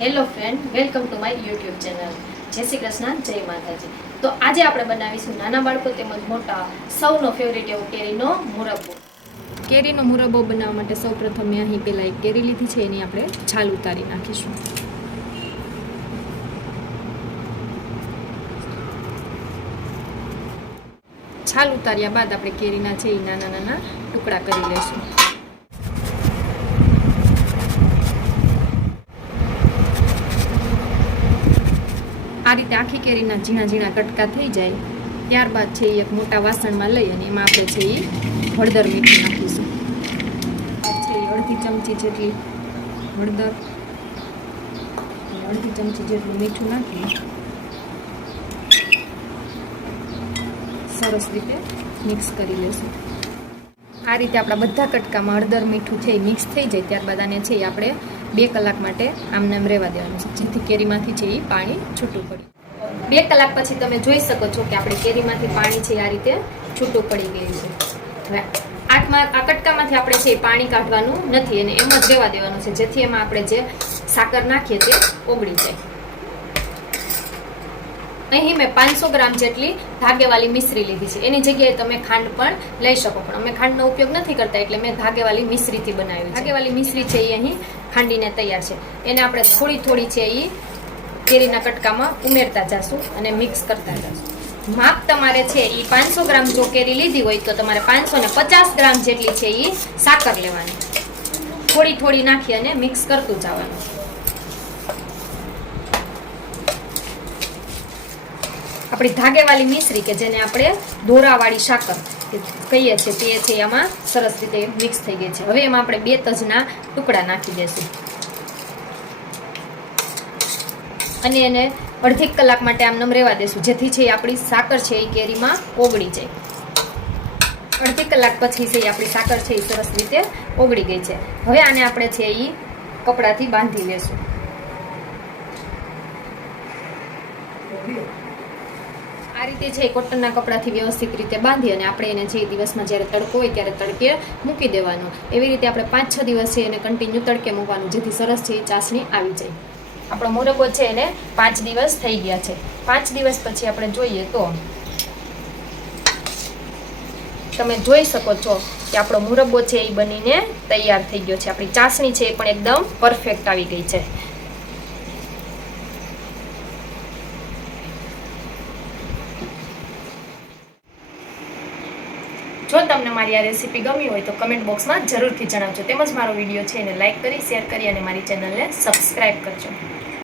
Hello friend, welcome to my YouTube channel. જય શ્રી કૃષ્ણ, જય માતાજી. તો આજે આપણે બનાવીશું નાના બાળકો તેમજ મોટા સૌનો ફેવરેટ એવો કેરીનો મુરબ્બો. કેરીનો મુરબ્બો બનાવવા માટે સૌપ્રથમ મેં અહીં પહેલાં એક કેરી લીધી છે, એની આપણે છાલ ઉતારી નાખીશું. છાલ ઉતાર્યા બાદ આપણે કેરીના છે એ નાના નાના ટુકડા કરી લઈશું. આ રીતે આખી કેરીના ઝીણા ઝીણા કટકા થઈ જાય ત્યારબાદ છે એ એક મોટા વાસણમાં લઈ અને એમાં આપણે છે એ હળદર મીઠું નાખીશું. છે એ અડધી ચમચી જેટલી હળદર, અડધી ચમચી જેટલું મીઠું નાખી સરસ રીતે મિક્સ કરી લઈશું. આ રીતે આપણા બધા કટકામાં હળદર મીઠું છે એ મિક્સ થઈ જાય ત્યારબાદ આને છે એ આપણે 2 કલાક માટે આમનામ રહેવા દેવાનું છે, જેથી કેરીમાંથી છે એ પાણી છૂટું પડે. 2 કલાક પછી તમે જોઈ શકો છો કે આપણે કેરીમાંથી પાણી છે આ રીતે છૂટું પડી ગયું છે. હવે આ કટકામાંથી આપણે છે એ પાણી કાઢવાનું નથી અને એમ જ રહેવા દેવાનું છે, જેથી એમાં આપણે જે સાકર નાખીએ તે ઓગળી જાય. અહીં મેં 500 ગ્રામ જેટલી ધાગેવાળી મિશ્રી લીધી છે. એની જગ્યાએ તમે ખાંડ પણ લઈ શકો, પણ અમે ખાંડનો ઉપયોગ નથી કરતા એટલે મેં ધાગેવાળી મિશ્રીથી બનાવ્યું. ધાગેવાળી મિશ્રી છે એ અહીં ખાંડીને તૈયાર છે. એને આપણે થોડી થોડી છે એ કેરીના કટકામાં ઉમેરતા જશું અને મિક્સ કરતા જશું. માપ તમારે છે એ 500 ગ્રામ જો કેરી લીધી હોય તો તમારે 550 ગ્રામ જેટલી છે એ સાકર લેવાની. થોડી થોડી નાખી અને મિક્સ કરતું જવાનું. આપણી ધાગેવાળી મિશ્રી કે જેને આપણે દોરાવાળી સાકર કહીએ છીએ તે છે એમાં સરસ રીતે મિક્સ થઈ ગઈ છે. હવે એમાં આપણે 2 તજના ટુકડા નાખી દઈશું અને એને અડધી કલાક માટે આમનામ રહેવા દેશું, જેથી છે આપણી સાકર છે એ કેરીમાં ઓગળી જાય. અડધી કલાક પછી છે આપણી સાકર છે એ સરસ રીતે ઓગળી ગઈ છે. હવે આને આપણે છે એ કપડાથી બાંધી લેશું. આ રીતે છે કોટનના કપડાથી વ્યવસ્થિત રીતે બાંધી અને આપણે એને જે દિવસમાં જ્યારે તડકો હોય ત્યારે તડકે મૂકી દેવાનો. એવી રીતે આપણે 5-6 દિવસ છે એને કન્ટિન્યુ તડકે મૂકવાનું, જેથી સરસ છે એ ચાસણી આવી જાય. આપણો મુરબ્બો છે એને 5 દિવસ થઈ ગયા છે. 5 દિવસ પછી આપણે જોઈએ તો તમે જોઈ શકો છો કે આપણો મુરબ્બો છે એ બનીને તૈયાર થઈ ગયો છે. આપણી ચાસણી છે એ પણ એકદમ પરફેક્ટ આવી ગઈ છે. જો તમને મારી આ રેસીપી ગમી હોય તો કમેન્ટ બોક્સમાં જરૂરથી જણાવજો. તેમજ મારો વિડીયો છે એને લાઇક કરી, શેર કરી અને મારી ચેનલને સબસ્ક્રાઈબ કરજો.